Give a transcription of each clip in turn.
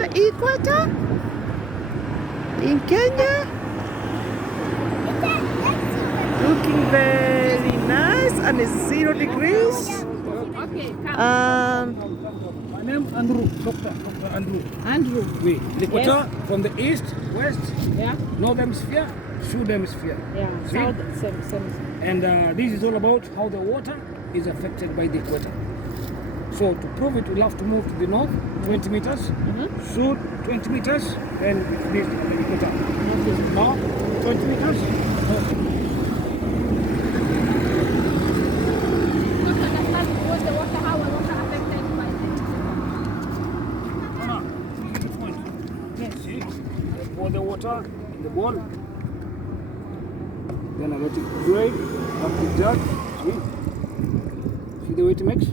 the equator in Kenya. Looking very nice and it's 0 degrees. My name is Andrew, Dr. Andrew. Andrew. Oui. L'Equator from the east, west, Yeah. north hemisphere, south hemisphere. Yeah. See? South, same. And this is all about how the water is affected by the equator. So to prove it, we'll have to move to the north, 20 meters, south 20 meters, and this the equator. Now, 20 meters, north. Pour the water in the bowl. Then I let it drain up the jug. See the way it makes?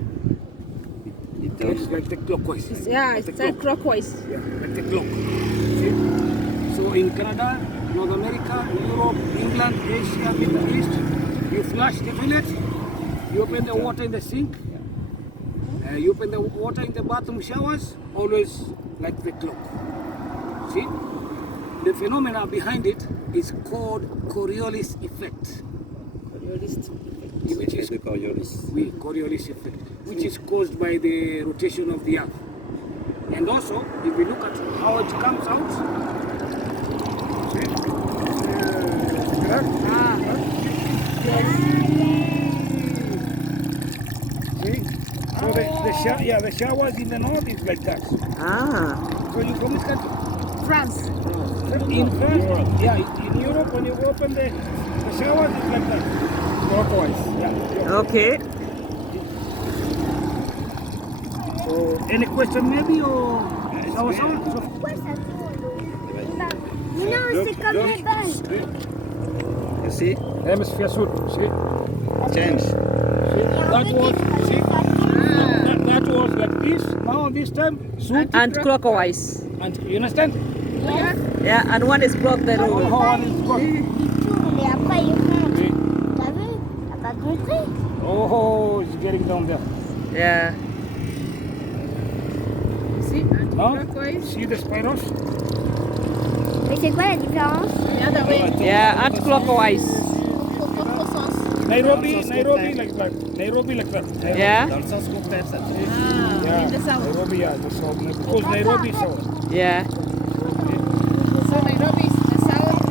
It's like the clockwise. Yeah, like it's the like clockwise. Yeah, like the clock. See? So in Canada, North America, Europe, England, Asia, Middle East, you flush the toilet, you open the water in the sink, you open the water in the bathroom showers, always like the clock. See? The phenomena behind it is called Coriolis effect. Which is Coriolis effect, which is caused by the rotation of the earth. And also, if we look at how it comes out, see? See? So the showers in the north is like that. So you from which country? France. In France, in Europe, when you open the showers, it's like that. Clockwise. Yeah. Okay. So, any question maybe or Non, c'est comme les balles. You see? Hemisphere south. See? Change. That was like this. Now this time south. And clockwise. And you understand? Yeah, and one is broke the rule. How one is gone. Il tourne et après il rentre. T'as vu? T'as pas compris? Oh, it's getting down there. Yeah. See, Now, clockwise. see the spirals? Mais c'est quoi la différence? The other way. Yeah, and clockwise. Nairobi like that. Nairobi like that. Yeah. Dans le sens contraire, ça. Yeah. In the south. Nairobi, yeah, the south. Because Nairobi is south. Yeah. So Nairobi is the south.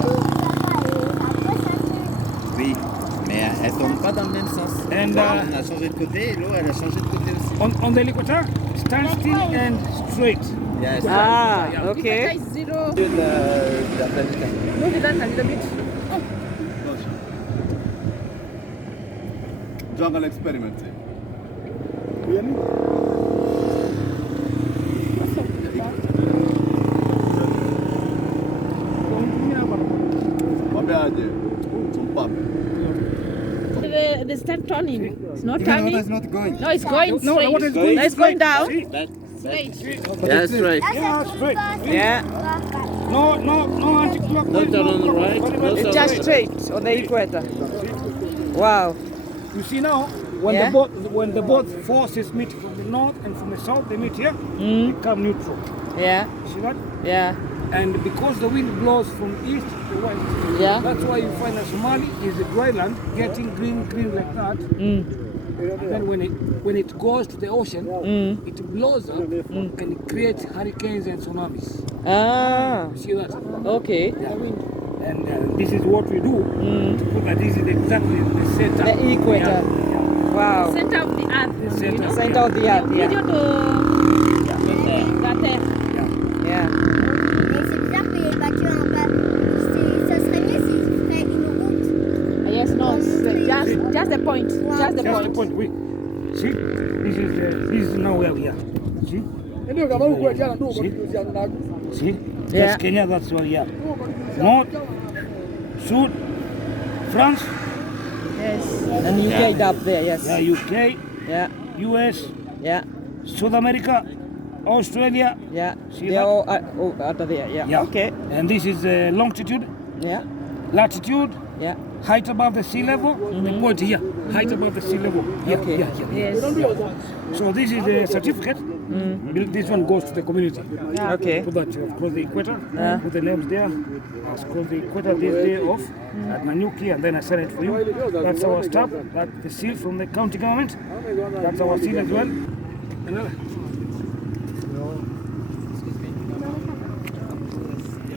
Oui, mais elle tombe pas dans le même sens. And On a changé de côté et l'eau, elle a changé de côté aussi. on the equator, stand still and straight. Yes. Okay. Equator is 0. De l'Atlantique. Move it down a little bit. Jungle experiment. They start turning. It's not Even turning. water is not going. No, it's going No, straight. what is going? No, it's going down. See? Straight. Yeah, that's right. Yeah, straight. Yeah. No anti-clockwise. Not on the right, not It's just straight on the equator. Wow. You see now, when Yeah. the both forces meet from the north and from the south, they meet here, they come neutral. Yeah. See that? Yeah. And because the wind blows from east to west, Yeah. that's why you find that Somali is a dry land, getting green like that. And then when it goes to the ocean, it blows up and it creates hurricanes and tsunamis. Ah. See that? Okay. Yeah. And this is what we do to prove that this is exactly the center. The equator. Yeah. Wow. Center of the earth. Center. You know? Center of the earth. Milieu Yeah. de la terre. Yeah. Mais c'est bizarre que les voitures en bas. Ça serait mieux s'ils feraient une route. Yes, no, it's just the point. Just the That's the point. point. See, this is now where we are. See? See? Yeah. That's Kenya, that's where we are. North, South, France, Yes. And UK up there. Yes. yeah, UK, Yeah. US, Yeah. South America, Australia. Yeah. See They're that? all out of there. Yeah. Yeah. Okay. And this is longitude, Yeah. latitude, Yeah. Height above the sea level, they point here. Height above the sea level. Here, Okay. here, here. Yes. So this is the certificate. This one goes to the community. Okay. Put that across the equator. Put the names there. Across the equator this day off at Nanyuki, and then I send it for you. That's our stamp. That's the seal from the county government. That's our seal as well.